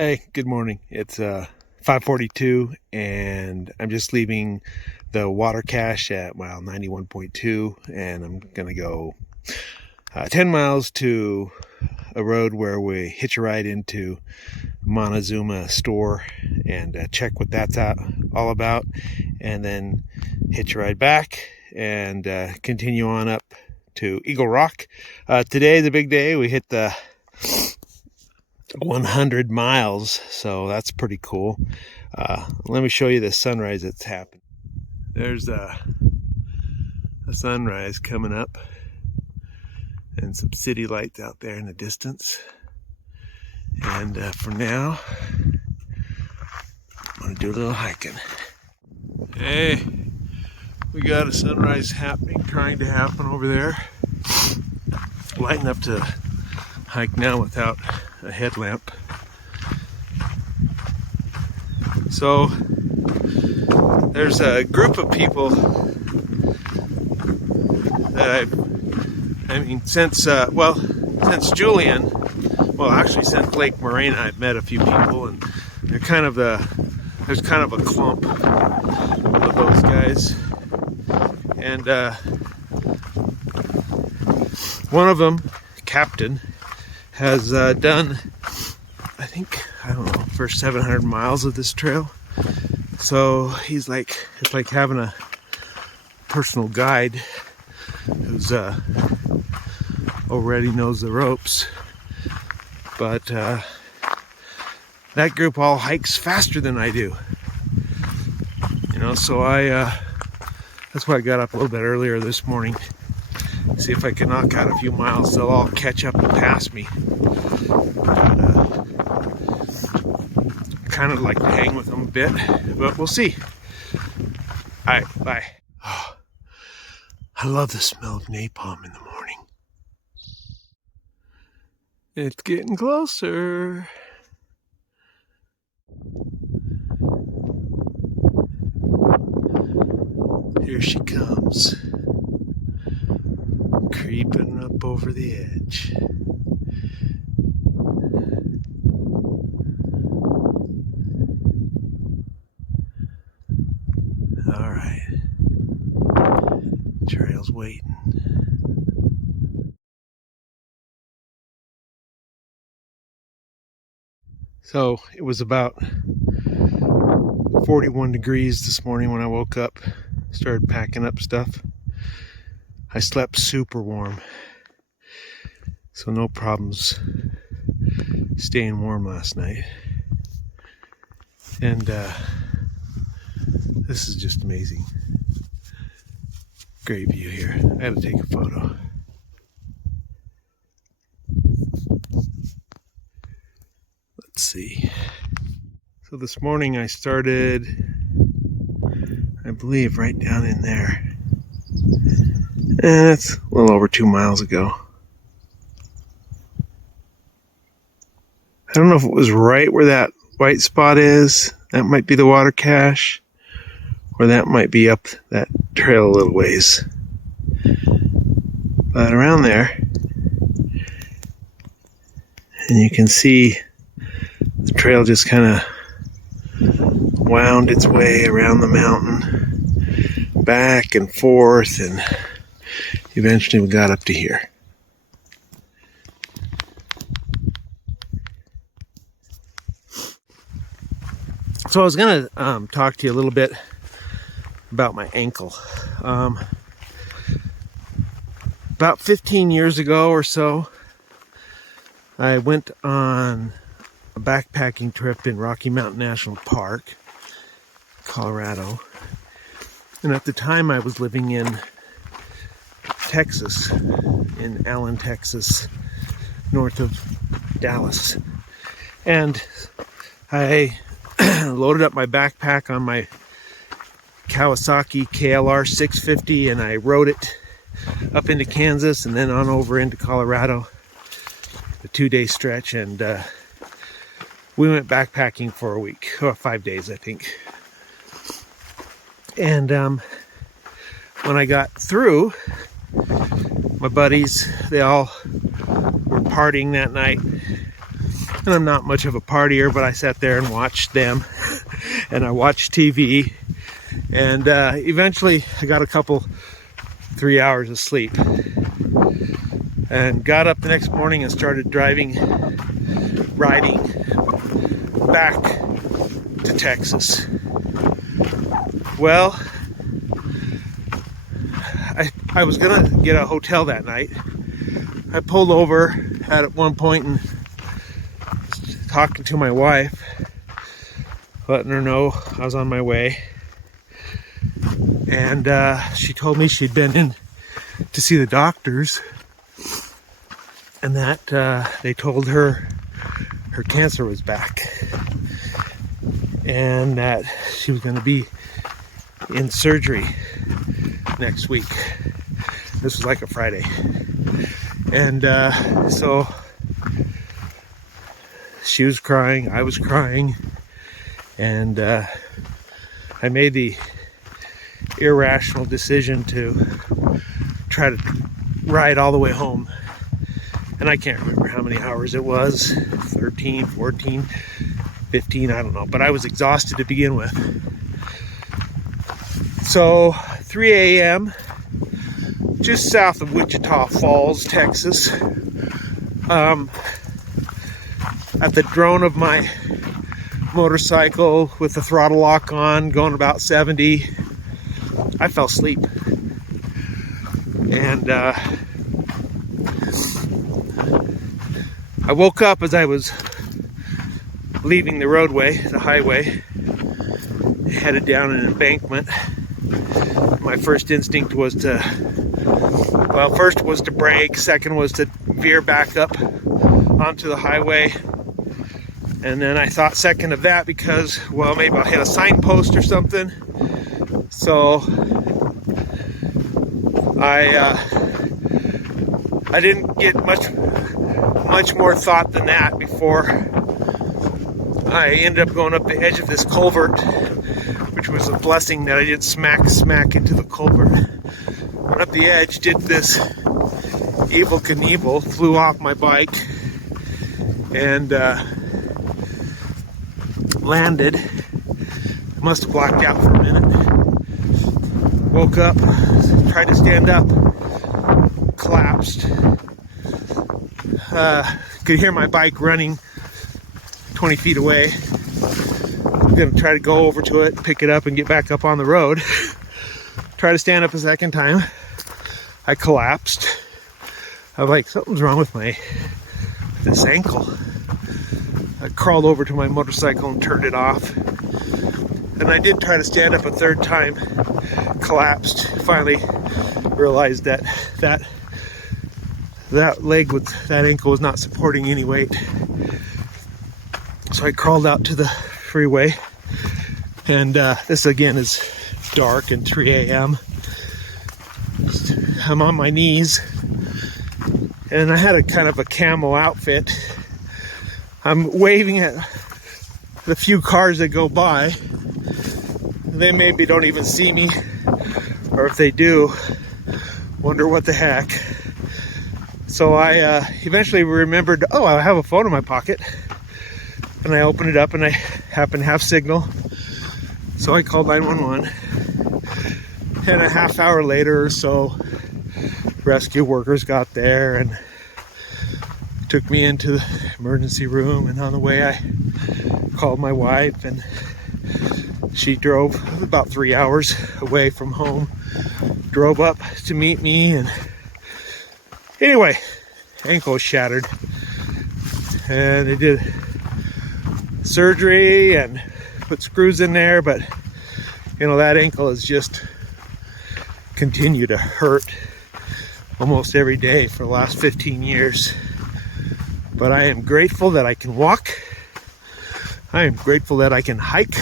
Hey, good morning. It's 5:42 and I'm just leaving the water cache at mile 91.2 and I'm gonna go 10 miles to a road where we hitch a ride into Montezuma store and check what that's all about, and then hitch a ride back and continue on up to Eagle Rock. Today is a big day. We hit the 100 miles, so that's pretty cool. Let me show you the sunrise that's happened. There's a sunrise coming up and some city lights out there in the distance. And for now, I'm gonna do a little hiking. Hey, we got a sunrise trying to happen over there. Lighting up to hike now without a headlamp. So there's a group of people that since Julian, actually since Lake Morena, I've met a few people, and there's kind of a clump of those guys, and one of them, Captain, has done, I don't know, first 700 miles of this trail. So he's like, it's like having a personal guide who's already knows the ropes. But that group all hikes faster than I do, so that's why I got up a little bit earlier this morning, see if I can knock out a few miles. They'll all catch up and pass me. Kind of like to hang with them a bit, but we'll see. All right, bye. Oh, I love the smell of napalm in the morning. It's getting closer. Here she comes, creeping up over the edge. All right, trail's waiting. So it was about 41 degrees this morning when I woke up, started packing up stuff. I slept super warm, so no problems staying warm last night. And this is just amazing. Great view here. I had to take a photo. Let's see. So this morning I started, I believe, right down in there. And it's a little over 2 miles ago. I don't know if it was right where that white spot is. That might be the water cache, or that might be up that trail a little ways. But around there, and you can see the trail just kind of wound its way around the mountain, back and forth, and eventually we got up to here. So I was going to talk to you a little bit about my ankle. About 15 years ago or so, I went on a backpacking trip in Rocky Mountain National Park, Colorado. And at the time I was living in Texas, in Allen, Texas, north of Dallas. And I loaded up my backpack on my Kawasaki KLR 650 and I rode it up into Kansas and then on over into Colorado, a 2-day stretch, and we went backpacking for a week, or 5 days I think. And when I got through, my buddies, they all were partying that night. and I'm not much of a partier, but I sat there and watched them, and I watched TV, and eventually I got a couple 3 hours of sleep, and got up the next morning and started riding back to Texas. Well, I was gonna get a hotel that night. I pulled over at one point and talking to my wife, letting her know I was on my way, and she told me she'd been in to see the doctors, and that they told her her cancer was back, and that she was going to be in surgery next week. This was like a Friday, and so she was crying, I was crying, and I made the irrational decision to try to ride all the way home. And I can't remember how many hours it was, 13, 14, 15, I don't know, but I was exhausted to begin with. So 3 a.m. just south of Wichita Falls, Texas, at the drone of my motorcycle with the throttle lock on, going about 70, I fell asleep. And I woke up as I was leaving the roadway, the highway, headed down an embankment. My first instinct was to, well, first was to brake, second was to veer back up onto the highway. And then I thought second of that because, well, maybe I'll hit a signpost or something. So I didn't get much more thought than that before I ended up going up the edge of this culvert, which was a blessing that I didn't smack into the culvert. Went up the edge, did this Evel Knievel, flew off my bike, and landed. I must have blacked out for a minute. Woke up, tried to stand up, collapsed. Could hear my bike running 20 feet away. I'm gonna try to go over to it, pick it up, and get back up on the road. Try to stand up a second time. I collapsed. I was like, something's wrong with this ankle. I crawled over to my motorcycle and turned it off. And I did try to stand up a third time, collapsed. Finally realized that leg with that ankle was not supporting any weight. So I crawled out to the freeway, and this again is dark and 3 a.m. I'm on my knees, and I had a kind of a camo outfit. I'm waving at the few cars that go by. They maybe don't even see me, or if they do, wonder what the heck. So I eventually remembered, oh, I have a phone in my pocket. And I opened it up and I happened to have signal. So I called 911. And a half hour later or so, rescue workers got there and took me into the emergency room. And on the way I called my wife, and she drove about 3 hours away from home, drove up to meet me, and anyway, ankle was shattered, and they did surgery and put screws in there, but you know, that ankle has just continued to hurt almost every day for the last 15 years. But I am grateful that I can walk. I am grateful that I can hike.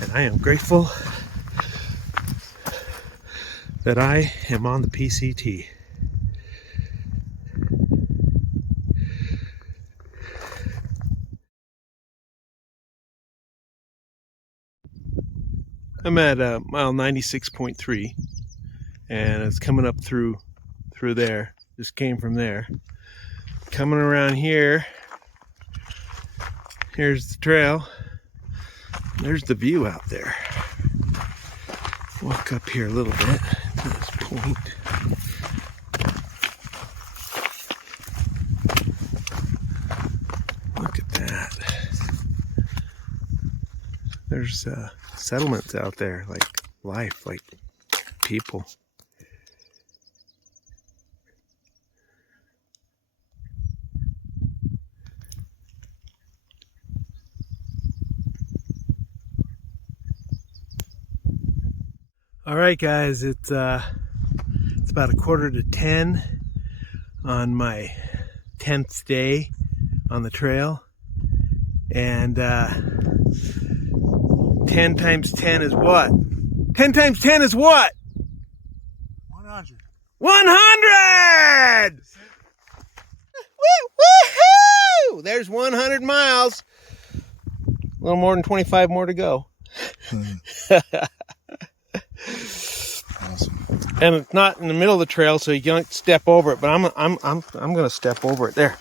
And I am grateful that I am on the PCT. I'm at mile 96.3, and it's coming up through there. Just came from there. Coming around here, Here's the trail. There's the view out there. Walk up here a little bit to this point. Look at that. There's settlements out there, like life, like people. All right, guys, it's about 9:45 on my 10th day on the trail, and 10 times 10 is what? 10 times 10 is what? 100. 100! Woo-hoo! There's 100 miles. A little more than 25 more to go. Awesome. And it's not in the middle of the trail, so you can't step over it. But I'm gonna step over it there.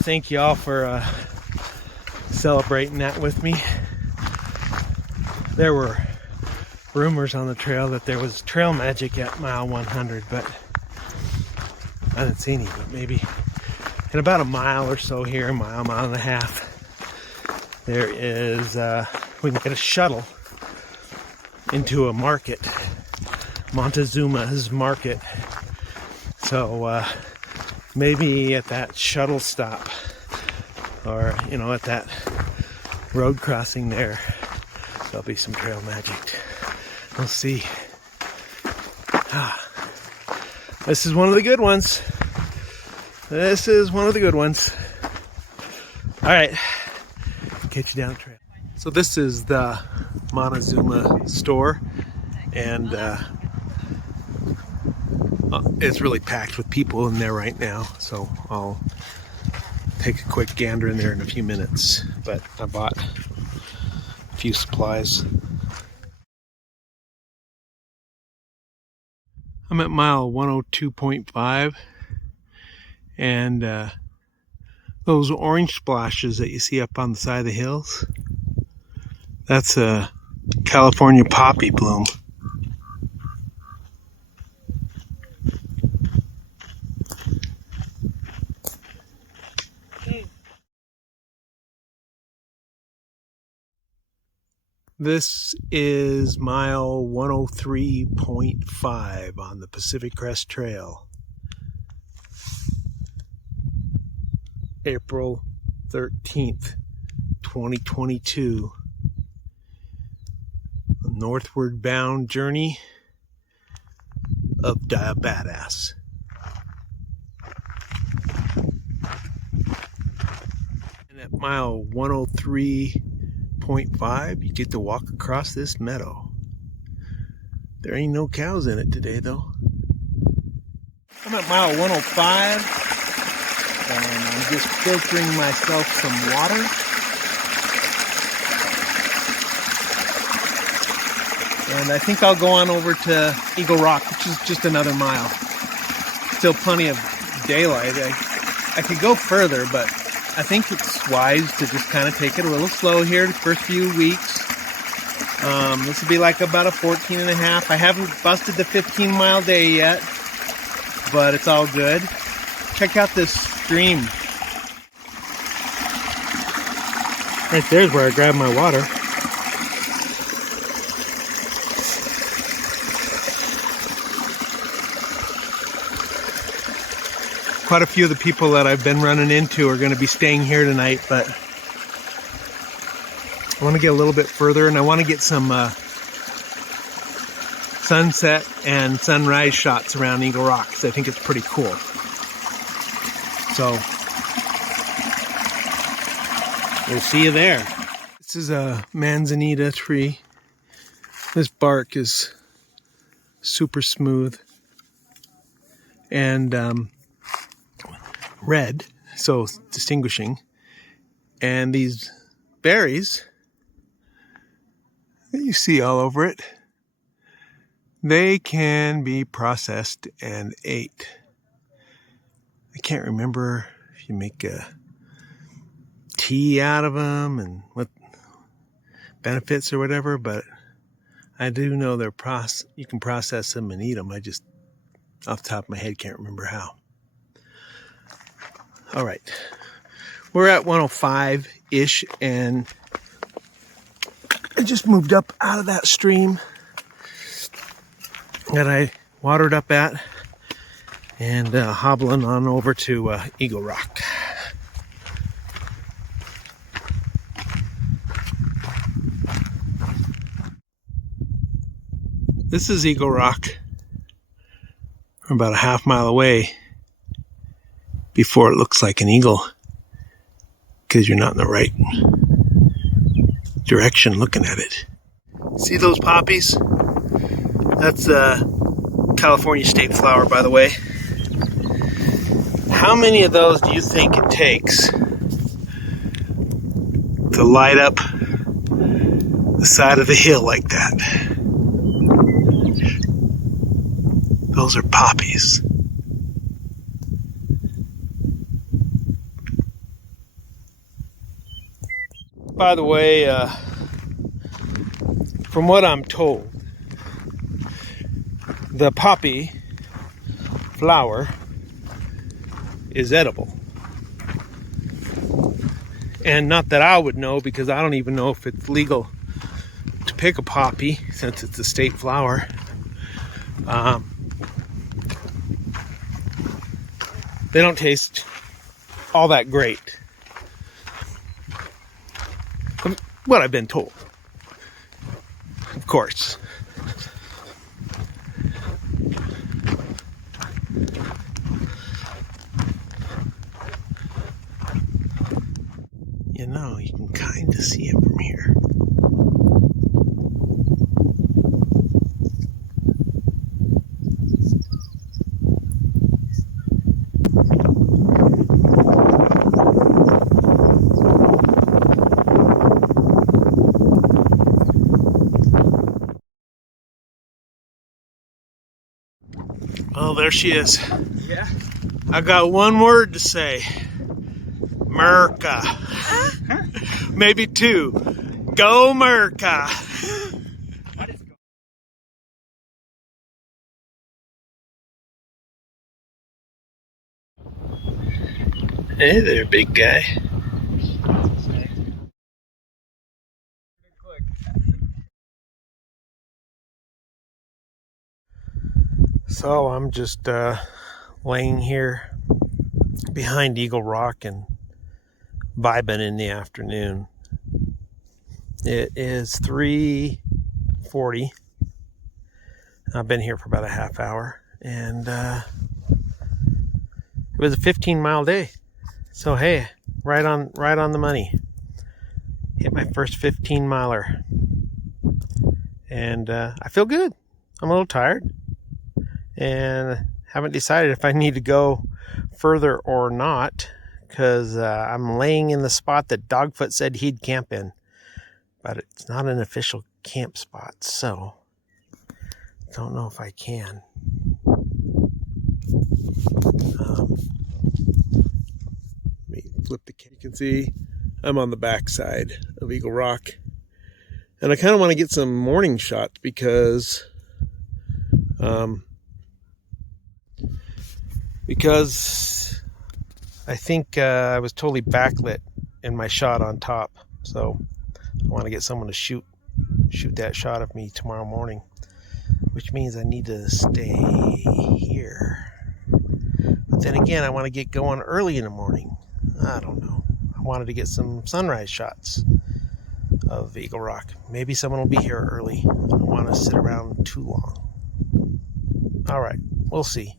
Thank you all for celebrating that with me. There were rumors on the trail that there was trail magic at mile 100, but I didn't see any. But maybe in about a mile or so here, mile and a half, there is we can get a shuttle into a market, Montezuma's market. So maybe at that shuttle stop, or at that road crossing there, there'll be some trail magic. We'll see. This is one of the good ones. This is one of the good ones. All right, catch you down the trail. So this is the Montezuma store, and it's really packed with people in there right now, so I'll take a quick gander in there in a few minutes. But I bought a few supplies. I'm at mile 102.5, and those orange splashes that you see up on the side of the hills, that's a California poppy bloom. This is mile 103.5 on the Pacific Crest Trail. April 13th, 2022. A northward bound journey of Diabadass. And at mile 103.5, you get to walk across this meadow. There ain't no cows in it today, though. I'm at mile 105. And I'm just filtering myself some water. And I think I'll go on over to Eagle Rock, which is just another mile. Still plenty of daylight. I could go further, but I think it's wise to just kind of take it a little slow here the first few weeks. This will be like about a 14 and a half. I haven't busted the 15-mile day yet, but it's all good. Check out this stream. Right there's where I grabbed my water. Quite a few of the people that I've been running into are going to be staying here tonight, but I want to get a little bit further, and I want to get some sunset and sunrise shots around Eagle Rock, because I think it's pretty cool. So we'll see you there. This is a manzanita tree. This bark is super smooth and red, so distinguishing. And these berries that you see all over it, they can be processed and ate. I can't remember if you make tea tea out of them and what benefits or whatever, but I do know you can process them and eat them. I just, off the top of my head, can't remember how. All right. We're at 105-ish, and I just moved up out of that stream that I watered up at, and hobbling on over to Eagle Rock. This is Eagle Rock. We're about a half mile away before it looks like an eagle, because you're not in the right direction looking at it. See those poppies? That's California state flower, by the way. How many of those do you think it takes to light up the side of the hill like that? Those are poppies. By the way, from what I'm told, the poppy flower is edible. And not that I would know, because I don't even know if it's legal to pick a poppy since it's a state flower. They don't taste all that great. What I've been told. Of course. You know, you can kind of see it from here. Oh, there she is. Yeah. I got one word to say. Merca. Maybe two. Go Merca. Hey there, big guy. So I'm just laying here behind Eagle Rock and vibing in the afternoon. It is 3:40. I've been here for about a half hour, and it was a 15-mile day. So hey, right on the money. Hit my first 15-miler, and I feel good. I'm a little tired, and haven't decided if I need to go further or not, because I'm laying in the spot that Dogfoot said he'd camp in, but it's not an official camp spot, so don't know if I can. Let me flip the camera. You can see I'm on the back side of Eagle Rock, and I kind of want to get some morning shots because I think I was totally backlit in my shot on top, so I want to get someone to shoot that shot of me tomorrow morning, which means I need to stay here. But then again, I want to get going early in the morning. I don't know. I wanted to get some sunrise shots of Eagle Rock. Maybe someone will be here early. I don't want to sit around too long. All right, we'll see.